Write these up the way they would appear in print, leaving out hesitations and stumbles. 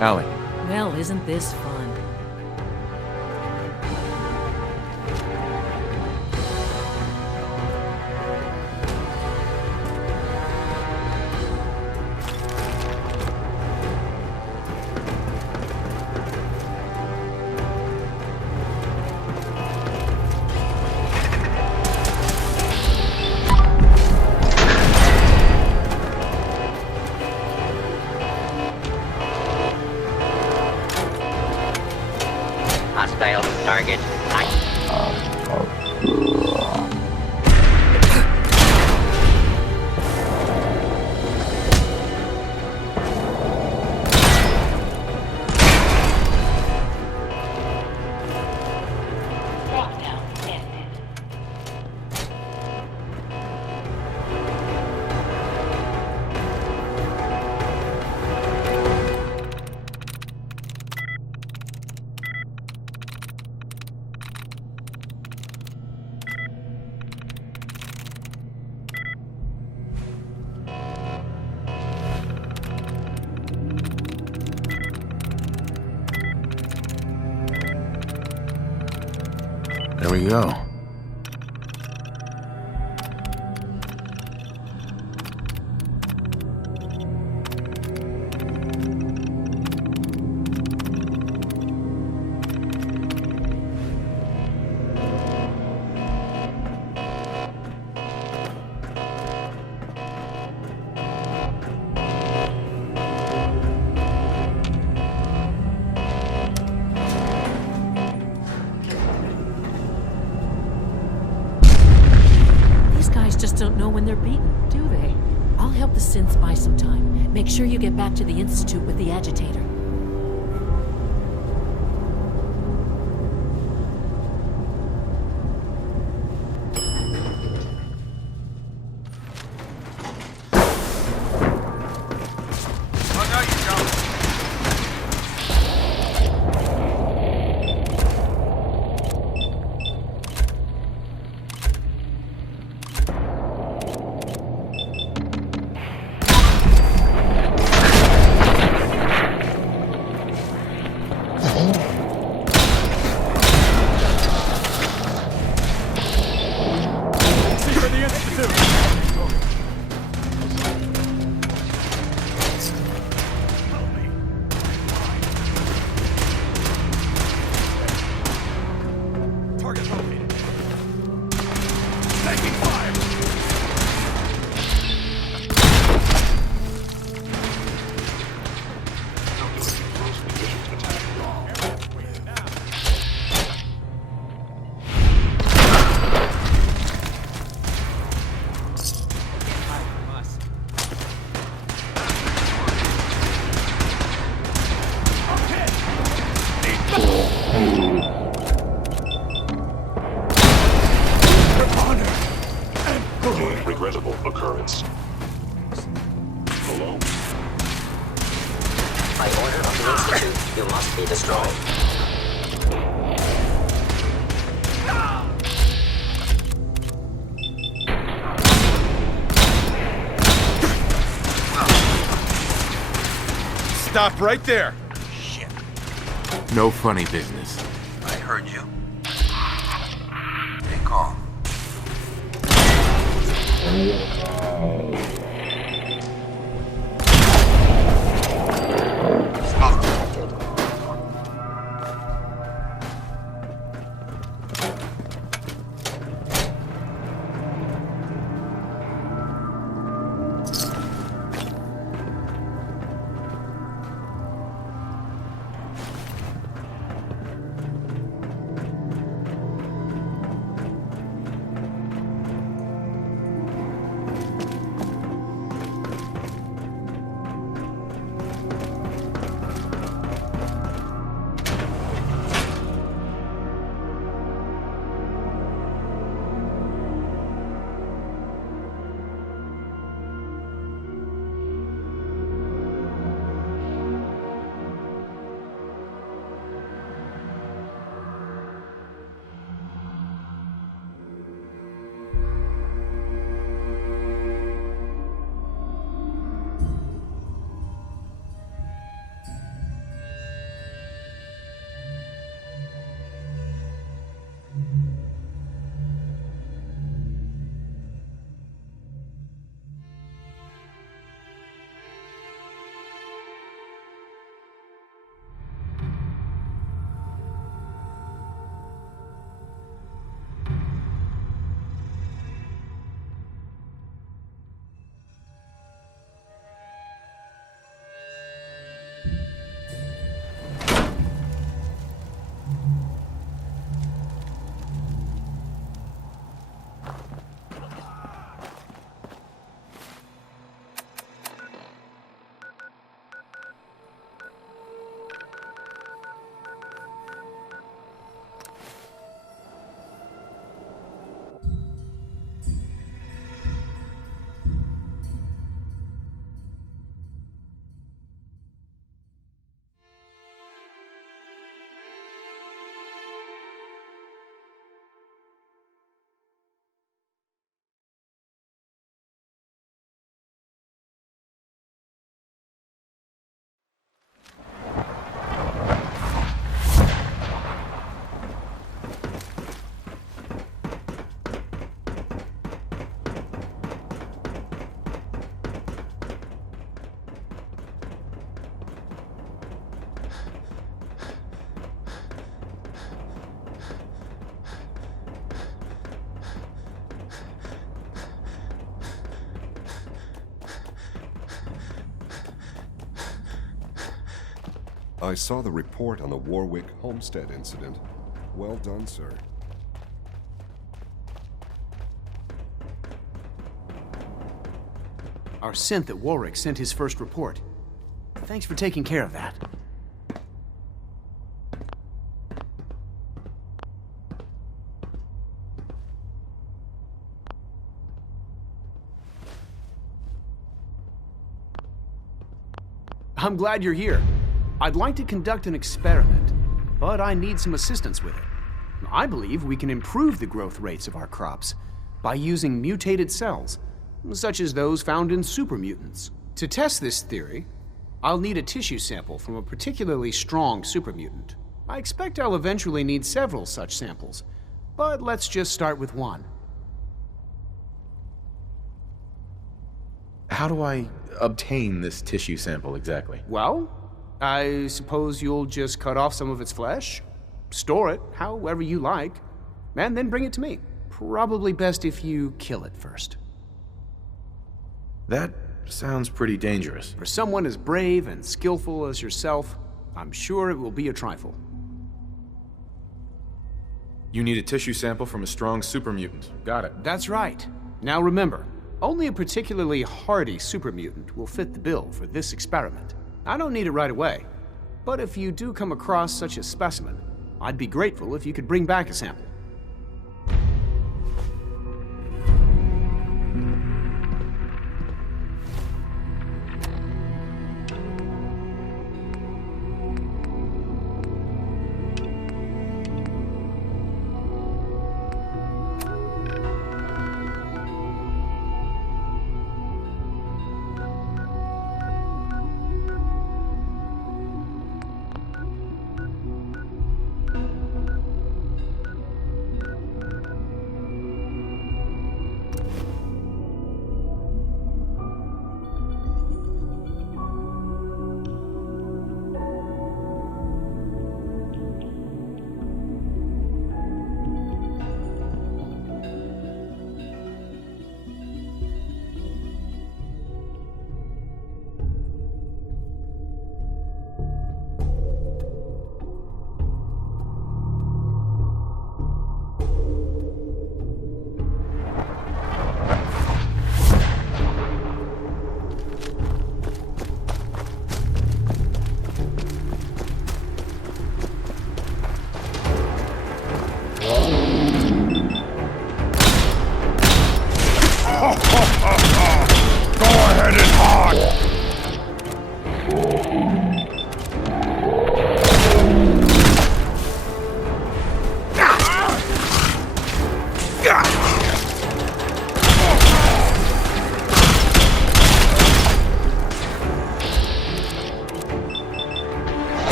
Allie. Well, isn't this fun? Hostile target. There we go. Just don't know when they're beaten, do they? I'll help the synths buy some time. Make sure you get back to the Institute with the agitator. Regrettable occurrence. Hello? By order of the Institute, you must be destroyed. Stop right there! Shit. No funny business. I heard you. Stay calm. I saw the report on the Warwick Homestead incident. Well done, sir. Our synth at Warwick sent his first report. Thanks for taking care of that. I'm glad you're here. I'd like to conduct an experiment, but I need some assistance with it. I believe we can improve the growth rates of our crops by using mutated cells, such as those found in supermutants. To test this theory, I'll need a tissue sample from a particularly strong supermutant. I expect I'll eventually need several such samples, but let's just start with one. How do I obtain this tissue sample exactly? Well, I suppose you'll just cut off some of its flesh, store it however you like, and then bring it to me. Probably best if you kill it first. That sounds pretty dangerous. For someone as brave and skillful as yourself, I'm sure it will be a trifle. You need a tissue sample from a strong supermutant. Got it. That's right. Now remember, only a particularly hardy supermutant will fit the bill for this experiment. I don't need it right away, but if you do come across such a specimen, I'd be grateful if you could bring back a sample.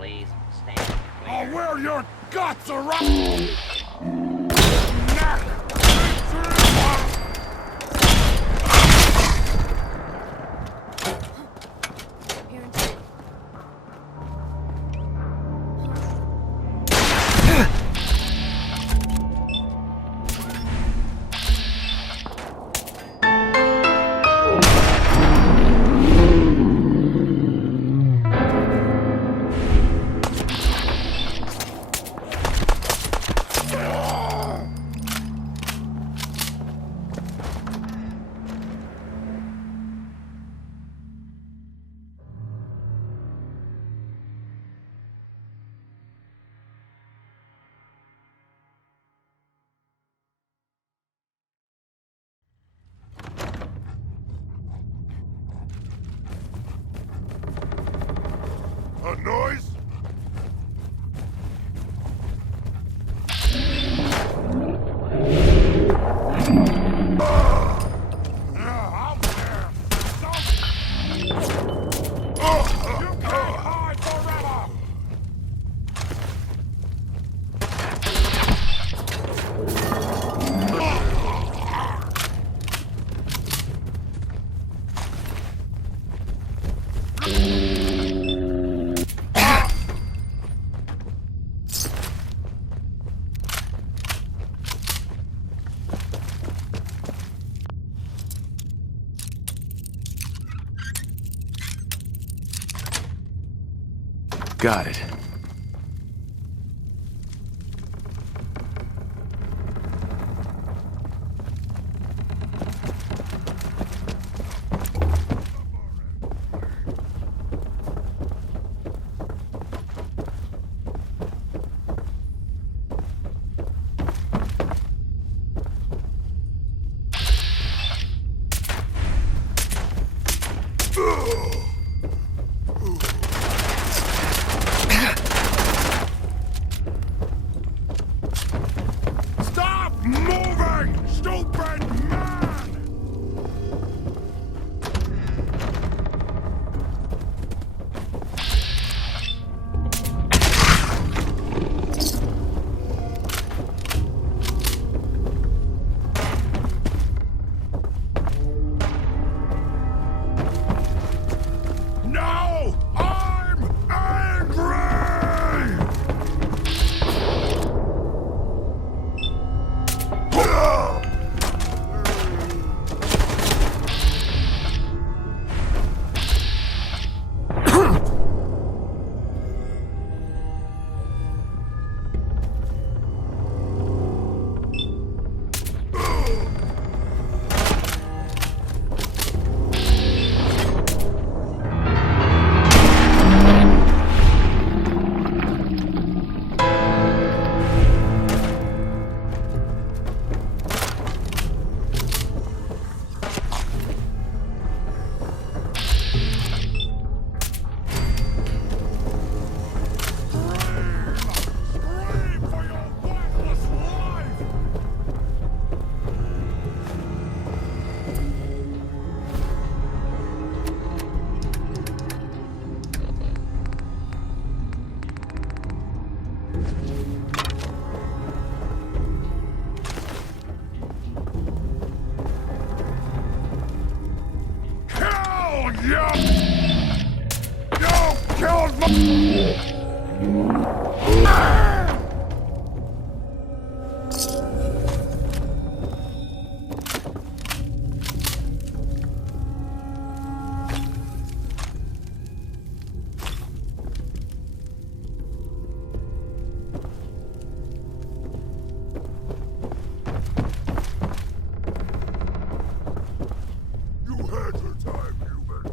Please stand clear. I'll wear your guts around neck. A noise? Out there! You can't hide forever! Got it. Stop moving, stupid man! Now I'm angry! Scream for your worthless life! Kill you! You killed my... You had your time, human.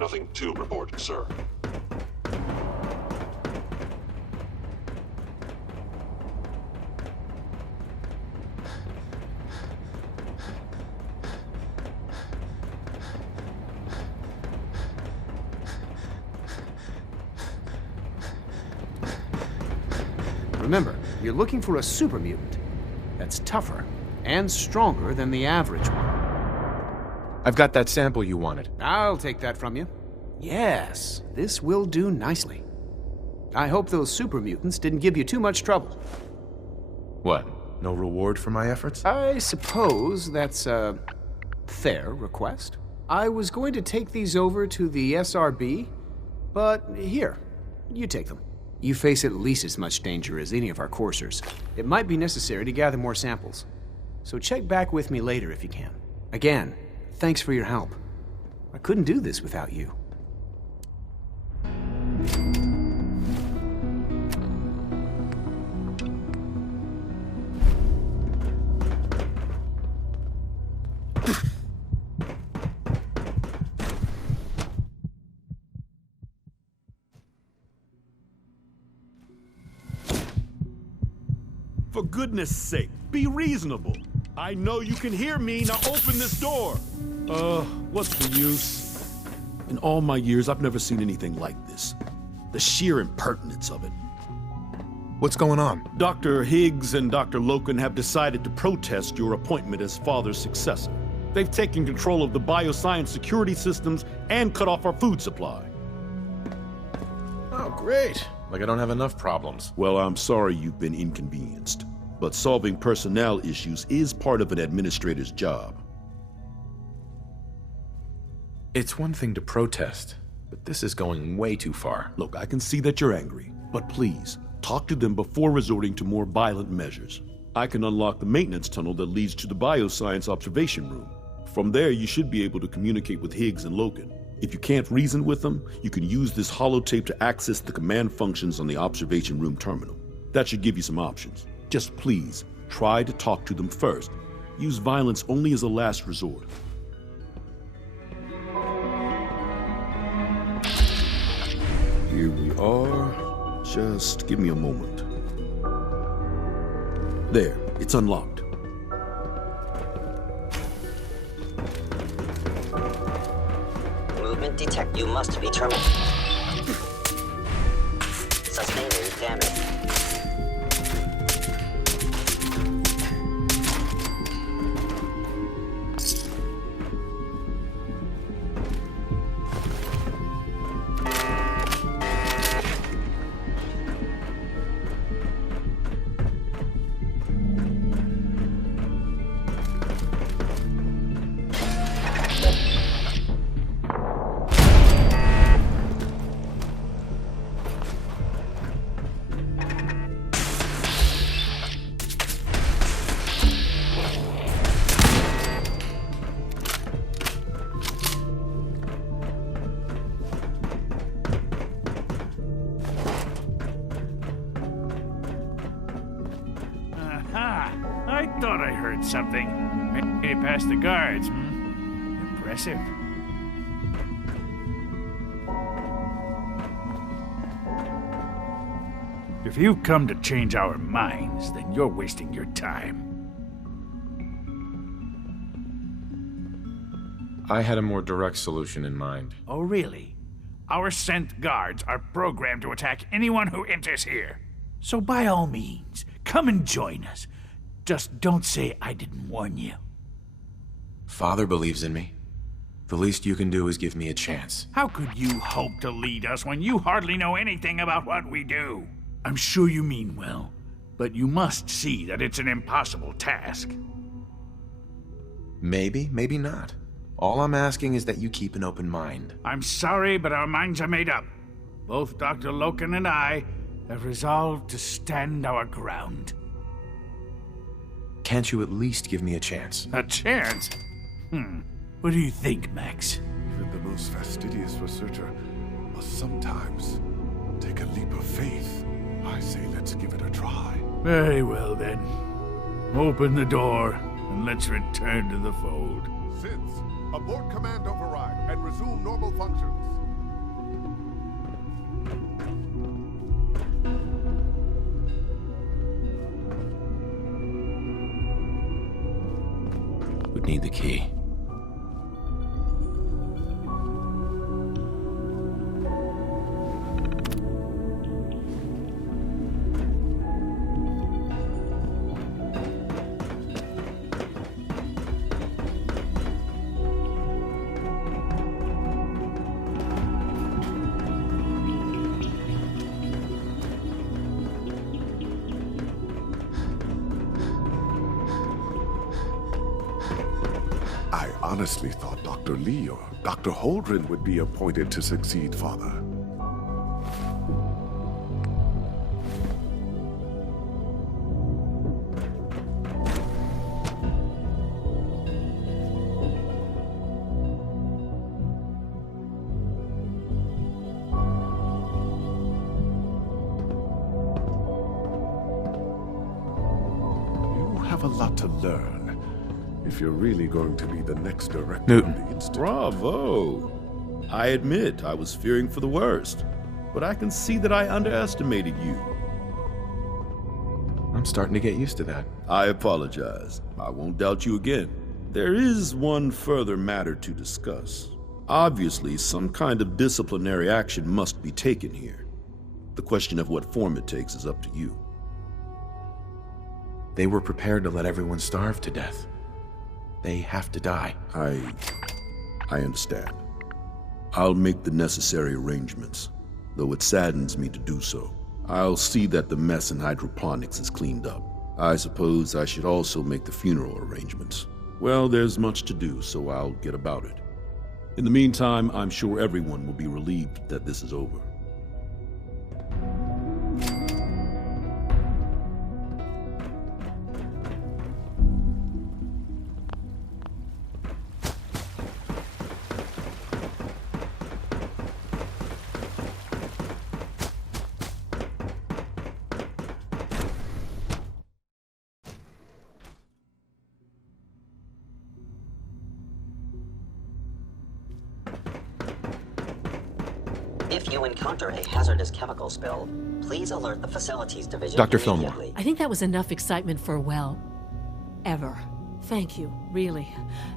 Nothing to report, sir. Remember, you're looking for a super mutant that's tougher and stronger than the average one. I've got that sample you wanted. I'll take that from you. Yes, this will do nicely. I hope those super mutants didn't give you too much trouble. What? No reward for my efforts? I suppose that's a fair request. I was going to take these over to the SRB, but here, you take them. You face at least as much danger as any of our coursers. It might be necessary to gather more samples. So check back with me later if you can. Again, thanks for your help. I couldn't do this without you. For goodness sake, be reasonable. I know you can hear me, now open this door. What's the use? In all my years, I've never seen anything like this. The sheer impertinence of it. What's going on? Dr. Higgs and Dr. Loken have decided to protest your appointment as father's successor. They've taken control of the bioscience security systems and cut off our food supply. Oh, great. Like I don't have enough problems. Well, I'm sorry you've been inconvenienced, but solving personnel issues is part of an administrator's job. It's one thing to protest, but this is going way too far. Look, I can see that you're angry, but please, talk to them before resorting to more violent measures. I can unlock the maintenance tunnel that leads to the bioscience observation room. From there, you should be able to communicate with Higgs and Loken. If you can't reason with them, you can use this holotape to access the command functions on the observation room terminal. That should give you some options. Just please, try to talk to them first. Use violence only as a last resort. Here we are. Just give me a moment. There, it's unlocked. Movement detect. You must be terminated. Sustaining damage. I thought I heard something. Made it past the guards, Impressive. If you've come to change our minds, then you're wasting your time. I had a more direct solution in mind. Oh, really? Our sent guards are programmed to attack anyone who enters here. So by all means, come and join us. Just don't say I didn't warn you. Father believes in me. The least you can do is give me a chance. How could you hope to lead us when you hardly know anything about what we do? I'm sure you mean well, but you must see that it's an impossible task. Maybe, maybe not. All I'm asking is that you keep an open mind. I'm sorry, but our minds are made up. Both Dr. Loken and I have resolved to stand our ground. Can't you at least give me a chance? A chance? What do you think, Max? Even the most fastidious researcher must sometimes take a leap of faith. I say let's give it a try. Very well, then. Open the door, and let's return to the fold. Since, abort command override and resume normal functions. Would need the key. I honestly thought Dr. Lee or Dr. Holdren would be appointed to succeed Father. You have a lot to learn. If you're really going to be the next director Newton. of the Institute. Bravo! I admit I was fearing for the worst, but I can see that I underestimated you. I'm starting to get used to that. I apologize. I won't doubt you again. There is one further matter to discuss. Obviously, some kind of disciplinary action must be taken here. The question of what form it takes is up to you. They were prepared to let everyone starve to death. They have to die. I understand. I'll make the necessary arrangements, though it saddens me to do so. I'll see that the mess in hydroponics is cleaned up. I suppose I should also make the funeral arrangements. Well, there's much to do, so I'll get about it. In the meantime, I'm sure everyone will be relieved that this is over. If you encounter a hazardous chemical spill, please alert the facilities division Dr. Fillmore. immediately. I think that was enough excitement for, well, ever. Thank you, really.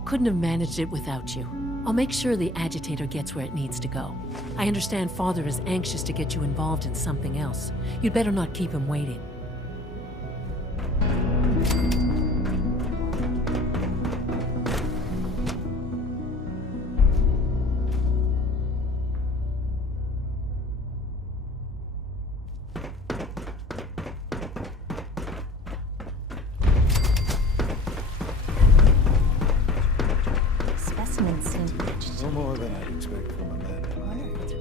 Couldn't have managed it without you. I'll make sure the agitator gets where it needs to go. I understand Father is anxious to get you involved in something else. You'd better not keep him waiting. No more than I'd expect from a man at my age.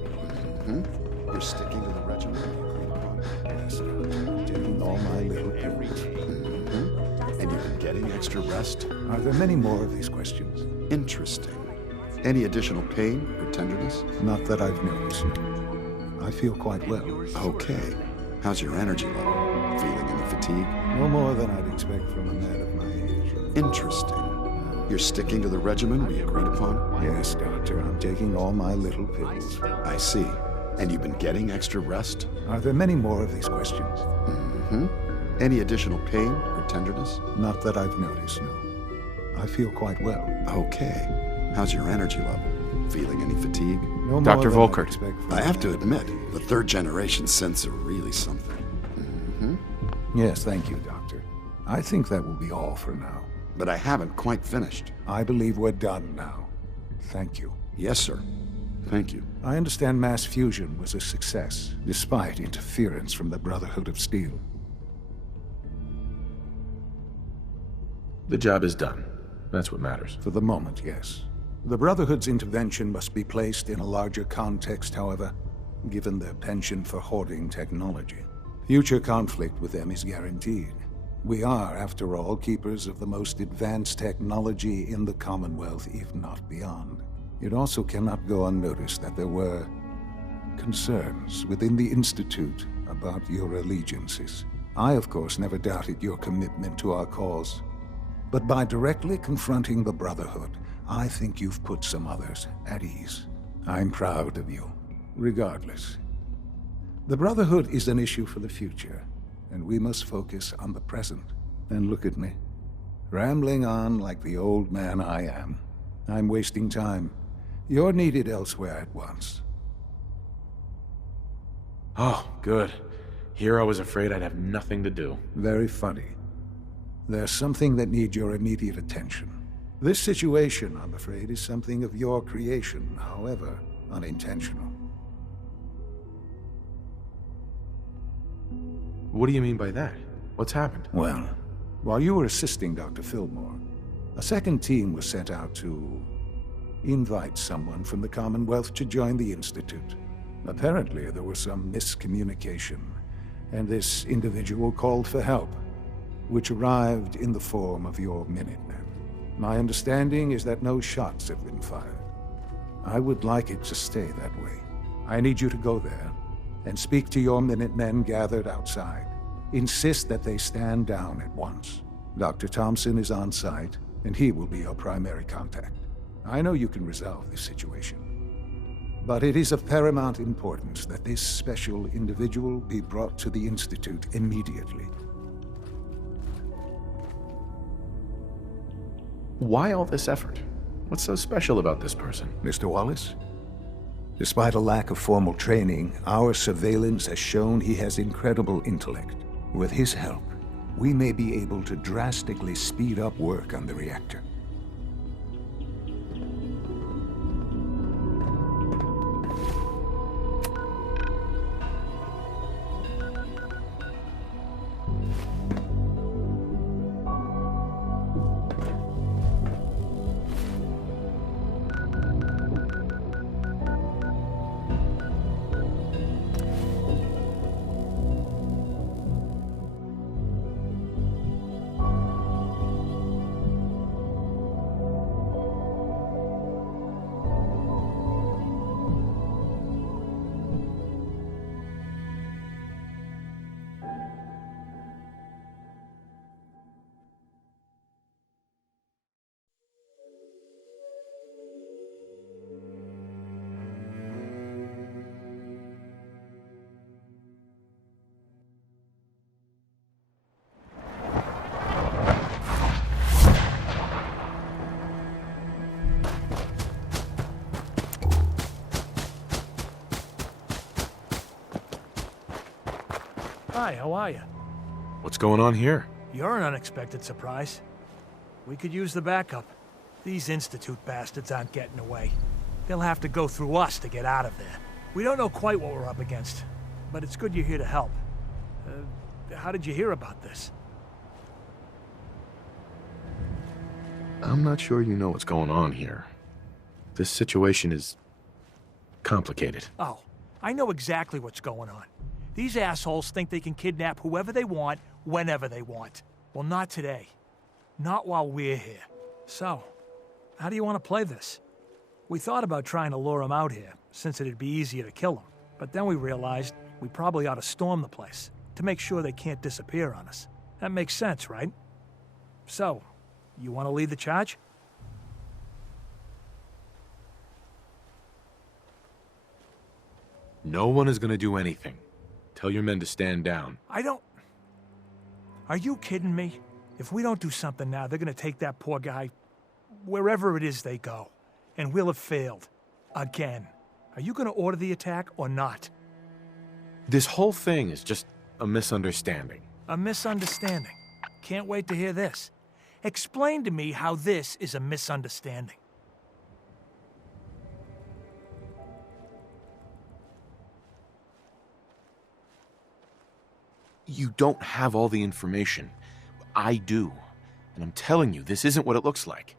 You're sticking to the regimen you agreed upon. Yes, taking all my little pills. And you've been getting extra rest? Are there many more of these questions? Interesting. Any additional pain or tenderness? Not that I've noticed. I feel quite well. Okay. How's your energy level? Feeling any fatigue? No more than I'd expect from a man of my age. Interesting. You're sticking to the regimen we agreed upon? Yes, Doctor, I'm taking all my little pills. I see. And you've been getting extra rest? Are there many more of these questions? Mm-hmm. Any additional pain or tenderness? Not that I've noticed, no. I feel quite well. Okay. How's your energy level? Feeling any fatigue? No Dr. more than Volkert. I'd expect from I a have to man. admit, the third-generation scents are really something. Mm-hmm. Yes, thank you, Doctor. I think that will be all for now. But I haven't quite finished. I believe we're done now. Thank you. Yes, sir. Thank you. I understand mass fusion was a success, despite interference from the Brotherhood of Steel. The job is done. That's what matters. For the moment, yes. The Brotherhood's intervention must be placed in a larger context, however, given their penchant for hoarding technology. Future conflict with them is guaranteed. We are, after all, keepers of the most advanced technology in the Commonwealth, if not beyond. It also cannot go unnoticed that there were concerns within the Institute about your allegiances. I, of course, never doubted your commitment to our cause. But by directly confronting the Brotherhood, I think you've put some others at ease. I'm proud of you, regardless. The Brotherhood is an issue for the future, and we must focus on the present. And look at me, rambling on like the old man I am. I'm wasting time. You're needed elsewhere at once. Oh, good. Here I was afraid I'd have nothing to do. Very funny. There's something that needs your immediate attention. This situation, I'm afraid, is something of your creation, however unintentional. What do you mean by that? What's happened? Well, while you were assisting Dr. Fillmore, a second team was sent out to invite someone from the Commonwealth to join the Institute. Apparently, there was some miscommunication, and this individual called for help, which arrived in the form of your Minutemen. My understanding is that no shots have been fired. I would like it to stay that way. I need you to go there and speak to your Minutemen gathered outside. Insist that they stand down at once. Dr. Thompson is on site, and he will be your primary contact. I know you can resolve this situation, but it is of paramount importance that this special individual be brought to the Institute immediately. Why all this effort? What's so special about this person? Mr. Wallace? Despite a lack of formal training, our surveillance has shown he has incredible intellect. With his help, we may be able to drastically speed up work on the reactor. Hi, how are you? What's going on here? You're an unexpected surprise. We could use the backup. These Institute bastards aren't getting away. They'll have to go through us to get out of there. We don't know quite what we're up against, but it's good you're here to help. How did you hear about this? I'm not sure you know what's going on here. This situation is complicated. Oh, I know exactly what's going on. These assholes think they can kidnap whoever they want, whenever they want. Well, not today. Not while we're here. So, how do you want to play this? We thought about trying to lure them out here, since it'd be easier to kill them. But then we realized we probably ought to storm the place, to make sure they can't disappear on us. That makes sense, right? So, you want to lead the charge? No one is gonna do anything. Tell your men to stand down. I don't... Are you kidding me? If we don't do something now, they're gonna take that poor guy wherever it is they go. And we'll have failed. Again. Are you gonna order the attack or not? This whole thing is just a misunderstanding. A misunderstanding. Can't wait to hear this. Explain to me how this is a misunderstanding. You don't have all the information. I do. And I'm telling you, this isn't what it looks like.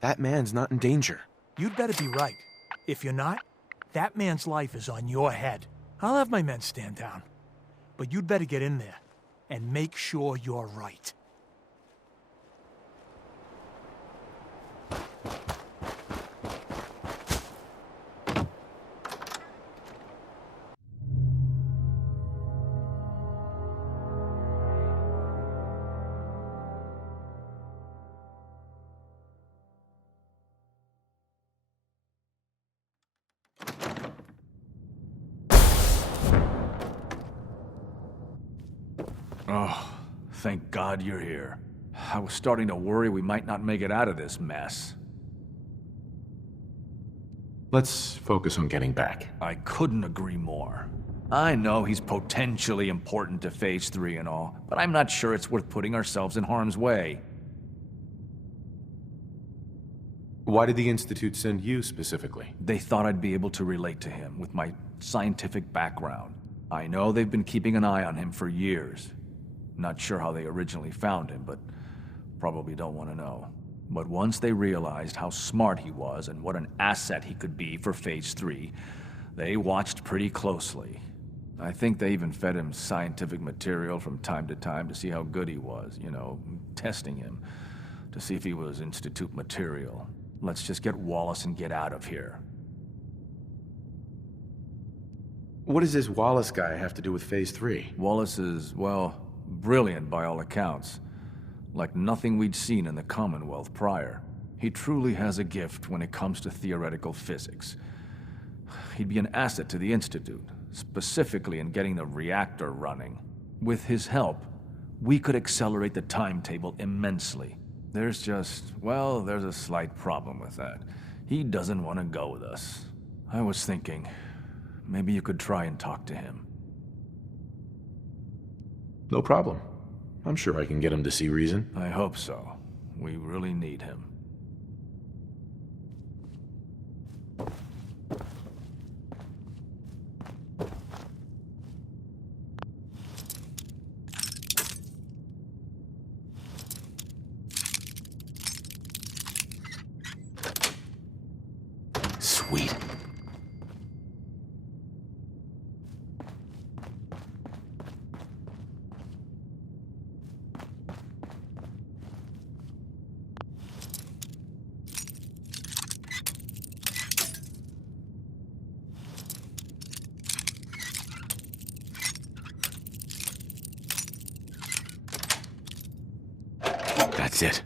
That man's not in danger. You'd better be right. If you're not, that man's life is on your head. I'll have my men stand down. But you'd better get in there and make sure you're right. Oh, thank God you're here. I was starting to worry we might not make it out of this mess. Let's focus on getting back. I couldn't agree more. I know he's potentially important to Phase 3 and all, but I'm not sure it's worth putting ourselves in harm's way. Why did the Institute send you specifically? They thought I'd be able to relate to him with my scientific background. I know they've been keeping an eye on him for years. Not sure how they originally found him, but probably don't want to know. But once they realized how smart he was and what an asset he could be for Phase 3, they watched pretty closely. I think they even fed him scientific material from time to time to see how good he was, you know, testing him, to see if he was Institute material. Let's just get Wallace and get out of here. What does this Wallace guy have to do with Phase 3? Wallace is, well, brilliant by all accounts. Like nothing we'd seen in the Commonwealth prior. He truly has a gift when it comes to theoretical physics. He'd be an asset to the Institute, specifically in getting the reactor running. With his help, we could accelerate the timetable immensely. There's a slight problem with that. He doesn't want to go with us. I was thinking, maybe you could try and talk to him. No problem. I'm sure I can get him to see reason. I hope so. We really need him. Sweet. That's it.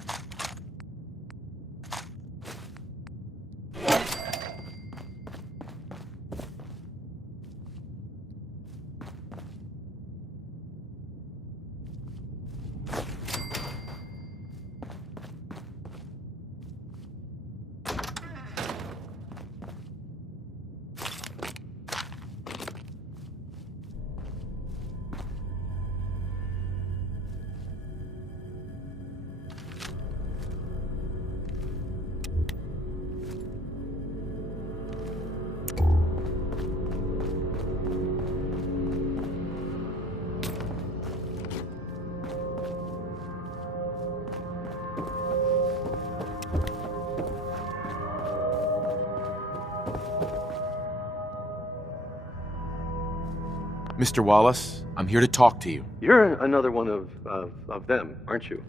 Mr. Wallace, I'm here to talk to you. You're another one of them, aren't you?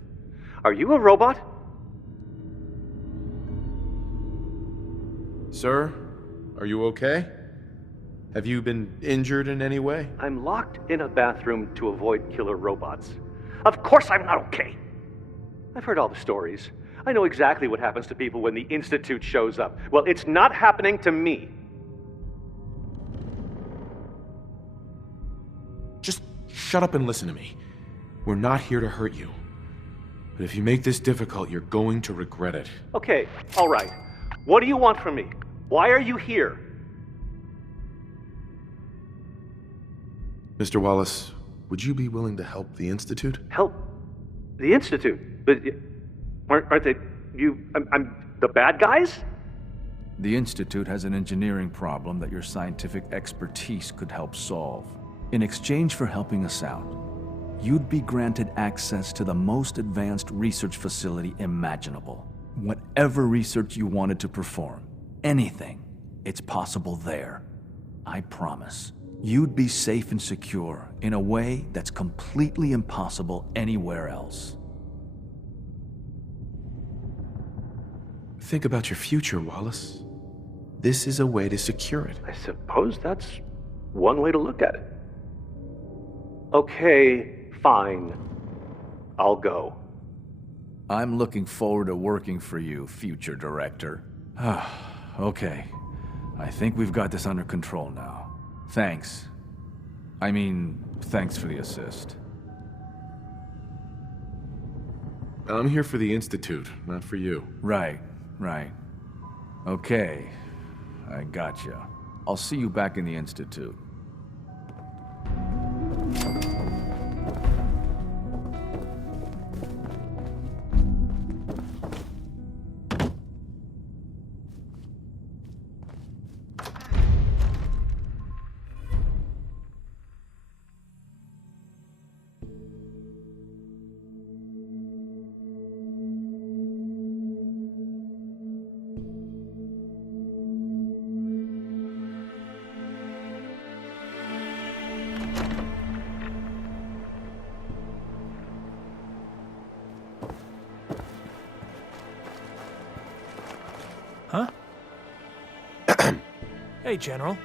Are you a robot? Sir, are you okay? Have you been injured in any way? I'm locked in a bathroom to avoid killer robots. Of course I'm not okay! I've heard all the stories. I know exactly what happens to people when the Institute shows up. Well, it's not happening to me. shut up and listen to me. We're not here to hurt you. But if you make this difficult, you're going to regret it. Okay, all right. What do you want from me? Why are you here? Mr. Wallace, would you be willing to help the Institute? Help? The Institute? But aren't they... I'm the bad guys? The Institute has an engineering problem that your scientific expertise could help solve. In exchange for helping us out, you'd be granted access to the most advanced research facility imaginable. Whatever research you wanted to perform, anything, it's possible there. I promise. You'd be safe and secure in a way that's completely impossible anywhere else. Think about your future, Wallace. This is a way to secure it. I suppose that's one way to look at it. Okay, fine. I'll go. I'm looking forward to working for you, future director. Okay. I think we've got this under control now. Thanks. Thanks for the assist. I'm here for the Institute, not for you. Right. Okay. I gotcha. I'll see you back in the Institute. Huh? Hey, General.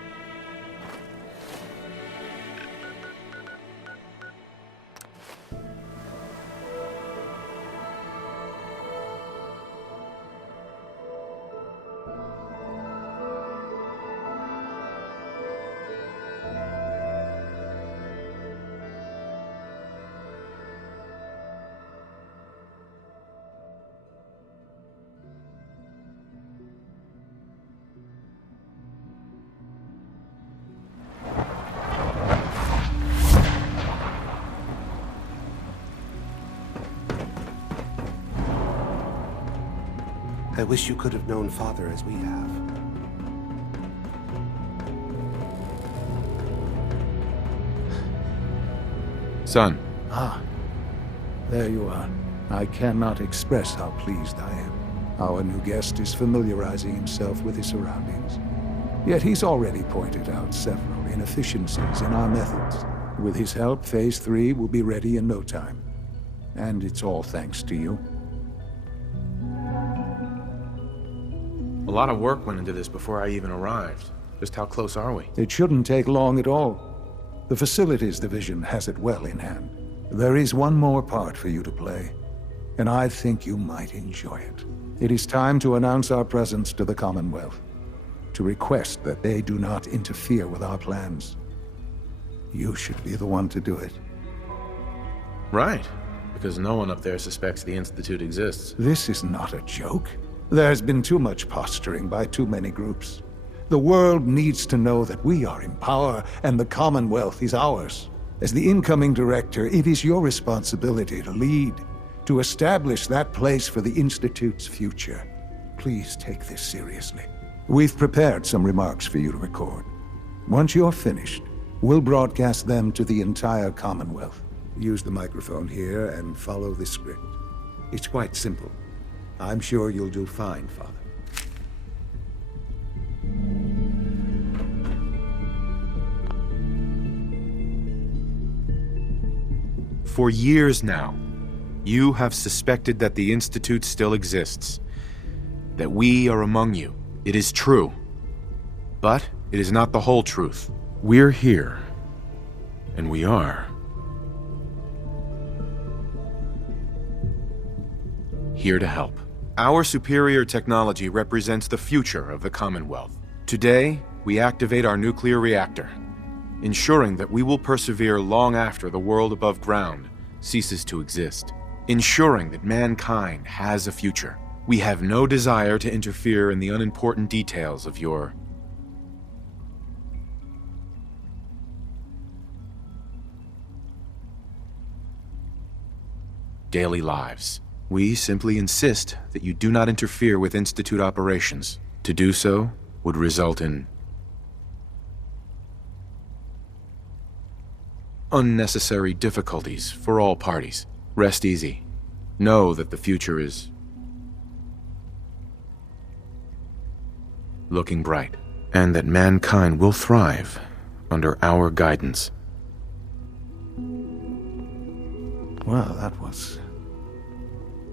I wish you could have known Father as we have. Son. Ah, there you are. I cannot express how pleased I am. Our new guest is familiarizing himself with his surroundings. Yet he's already pointed out several inefficiencies in our methods. With his help, Phase 3 will be ready in no time. And it's all thanks to you. A lot of work went into this before I even arrived. Just how close are we? It shouldn't take long at all. The Facilities Division has it well in hand. There is one more part for you to play, and I think you might enjoy it. It is time to announce our presence to the Commonwealth, to request that they do not interfere with our plans. You should be the one to do it. Right, because no one up there suspects the Institute exists. This is not a joke. There's been too much posturing by too many groups. The world needs to know that we are in power and the Commonwealth is ours. As the incoming director, it is your responsibility to lead, to establish that place for the Institute's future. Please take this seriously. We've prepared some remarks for you to record. Once you're finished, we'll broadcast them to the entire Commonwealth. Use the microphone here and follow the script. It's quite simple. I'm sure you'll do fine, Father. For years now, you have suspected that the Institute still exists. That we are among you. It is true. But it is not the whole truth. We're here. And we are here to help. Our superior technology represents the future of the Commonwealth. Today, we activate our nuclear reactor. ensuring that we will persevere long after the world above ground ceases to exist, ensuring that mankind has a future. We have no desire to interfere in the unimportant details of your daily lives. We simply insist that you do not interfere with Institute operations. To do so would result in unnecessary difficulties for all parties. Rest easy. Know that the future is looking bright, and that mankind will thrive under our guidance. Well, that was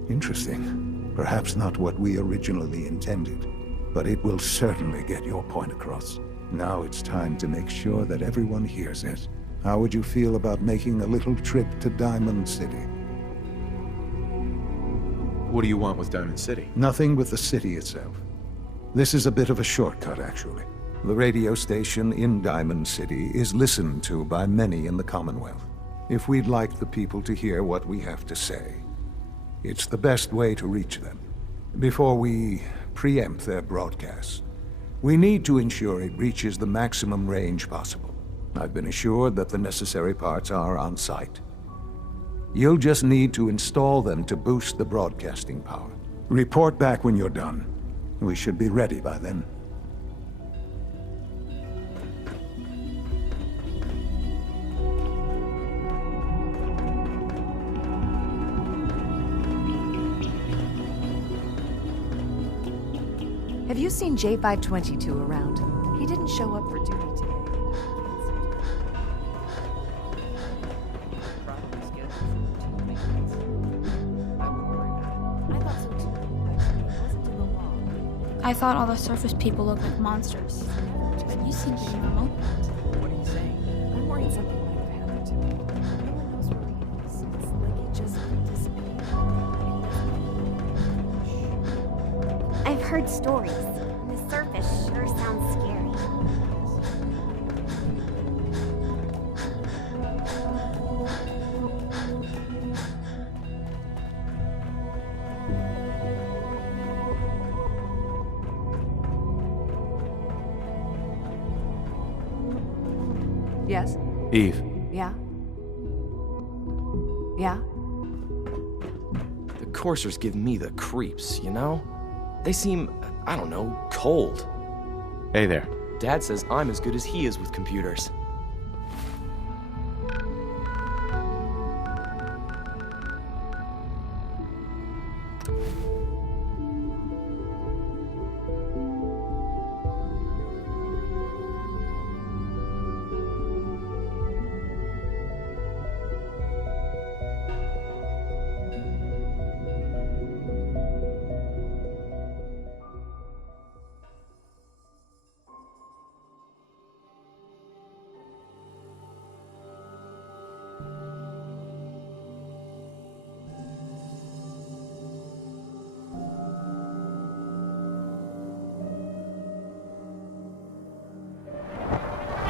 interesting. Perhaps not what we originally intended, but it will certainly get your point across. Now it's time to make sure that everyone hears it. How would you feel about making a little trip to Diamond City? What do you want with Diamond City? Nothing with the city itself. This is a bit of a shortcut, actually. The radio station in Diamond City is listened to by many in the Commonwealth. If we'd like the people to hear what we have to say, it's the best way to reach them. Before we preempt their broadcast, we need to ensure it reaches the maximum range possible. I've been assured that the necessary parts are on site. You'll just need to install them to boost the broadcasting power. Report back when you're done. We should be ready by then. Have you seen J522 around? He didn't show up for duty today. I thought all the surface people looked like monsters. But you seem to be normal. What are you saying? I'm worried something might have happened to him. No one knows where he is. It's like he just disappeared. I've heard stories. The surface sure sounds scary. Yes? Eve. Yeah? Yeah? The coursers give me the creeps, you know? They seem, I don't know, cold. Hey there. Dad says I'm as good as he is with computers.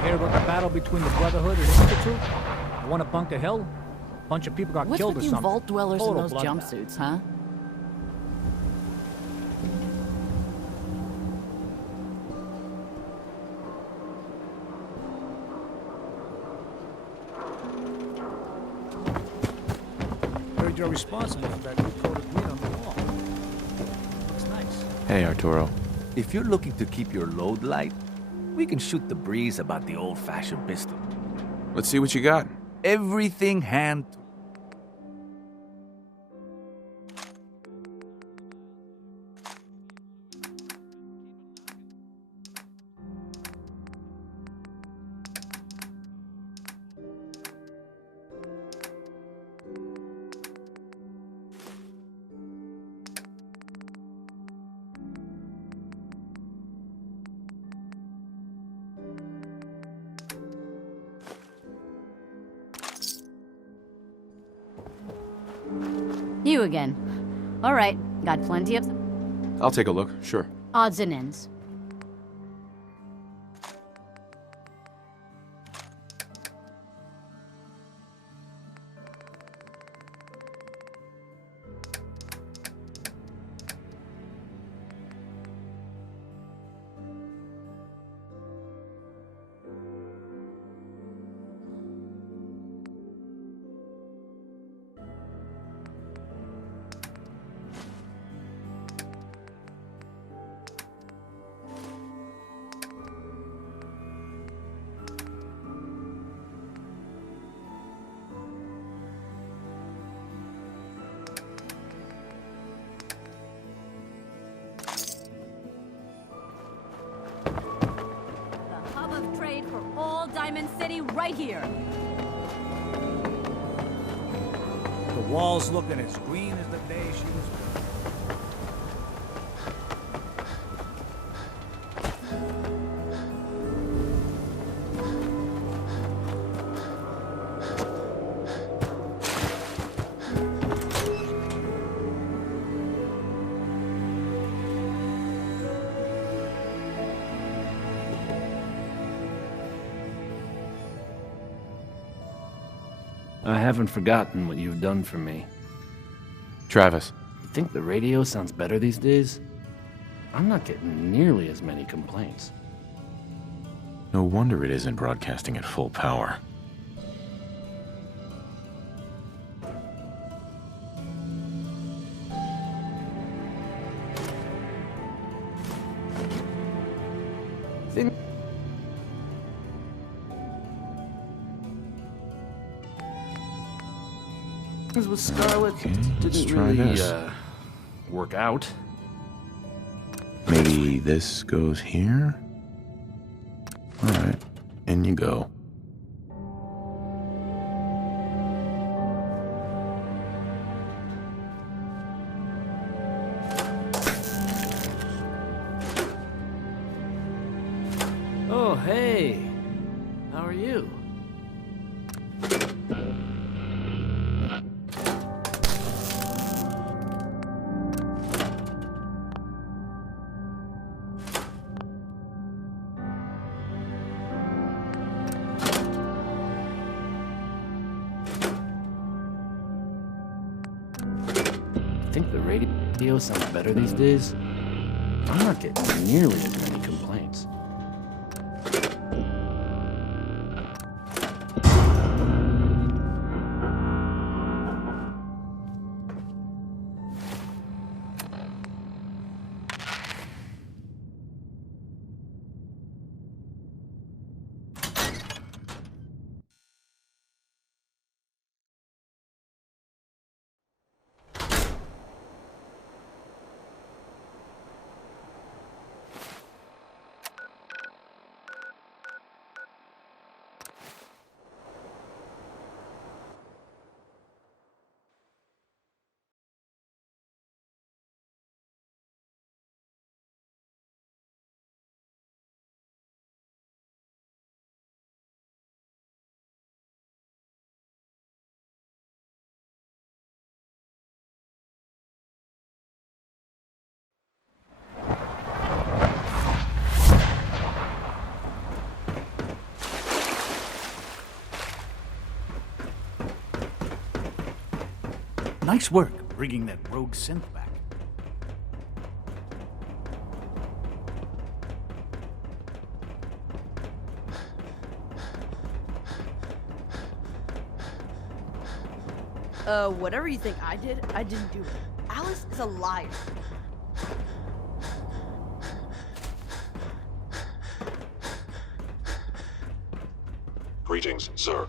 Hear about the battle between the Brotherhood and Institute? The one at Bunker Hill? A bunch of people got What's killed with or you something. vault dwellers in Total those bloodbath. jumpsuits, huh? Heard you're responsible for that new coat of green on the wall. Looks nice. Hey, Arturo. If you're looking to keep your load light, we can shoot the breeze about the old-fashioned pistol. Let's see what you got. Everything hand. You again. All right, got plenty of I'll take a look, sure. odds and ends. Whole Diamond City right here. The wall's looking as green as the day she was born. I haven't forgotten what you've done for me. Travis. You think the radio sounds better these days? I'm not getting nearly as many complaints. No wonder it isn't broadcasting at full power. Things with Scarlet didn't try really this. work out. Maybe this goes here? Alright, in you go. Oh, hey. How are you? Think the radio sounds better these days? I'm not getting nearly as many complaints. Nice work bringing that rogue synth back. Whatever you think I did, I didn't do it. Alice is a liar. Greetings, sir.